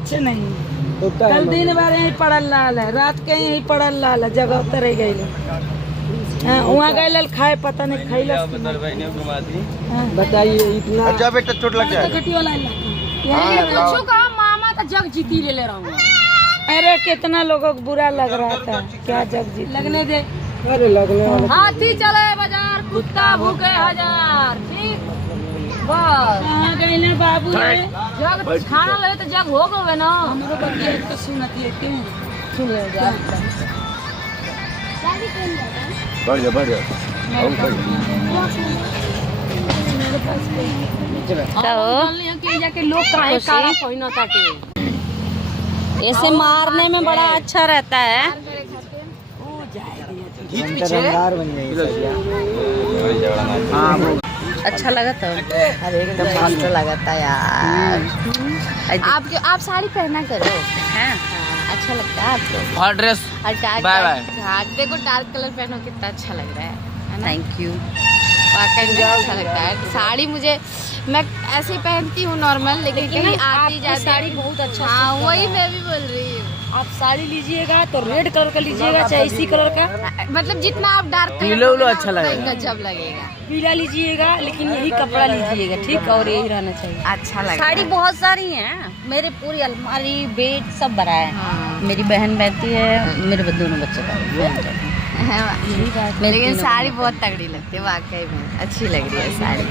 कुछ नहीं। कल दिन भर यही पड़ल लाल है, रात के यही पड़ल लाल है, जगह उतर गई। वहाँ गए खाए, पता नहीं खैल। बताइए इतना अच्छा बेटा चोट लग जाए। मामा तो जग जीती ले रहा हूँ। अरे कितना लोगों को बुरा लग रहा था, क्या जग जीत लगने दे। अरे लगने वाला हाथी चले बाजार, कुत्ता भूखे हजार। ठीक बस कहाँ गए ना बाबू रे? जग खाना लगे तो जग हो गए ना। हमरो बतिया तो सुनती है क्यों? सुन ले जा। बढ़ जा बढ़ जा। जाके लोग काहे काला पहिना ताटे। ऐसे मारने में बड़ा अच्छा रहता है। रंगदार बन गई। हाँ अच्छा लगा था। अरे एकदम मस्त लगा था यार। आप साड़ी पहना करो। हाँ, अच्छा लगता है आपको। और ड्रेस बाय बाय। हाँ देखो डार्क कलर पहनो कितना अच्छा लग रहा है ना? Thank you. वाकई में अच्छा लगता है। साड़ी मुझे मैं ऐसे ही पहनती हूँ नॉर्मल, लेकिन कहीं आती जाती साड़ी बहुत अच्छा। हाँ वही मैं भी बोल रही हूँ। आप साड़ी लीजिएगा तो रेड कलर का लीजिएगा, चाहे इसी कलर का। मतलब जितना आप डार्क पीला उला अच्छा लगेगा। गजब लगेगा। पीला लीजिएगा, लेकिन यही कपड़ा लीजिएगा, ठीक। और यही रहना चाहिए। अच्छा लगेगा। साड़ी बहुत सारी हैं, मेरे पूरी अलमारी बेड सब भरा है। हाँ। मेरी बहन बहती है, मेरे दोनों बच्चे का। लेकिन साड़ी बहुत तगड़ी लगती है, वाकई में अच्छी लग रही है साड़ी।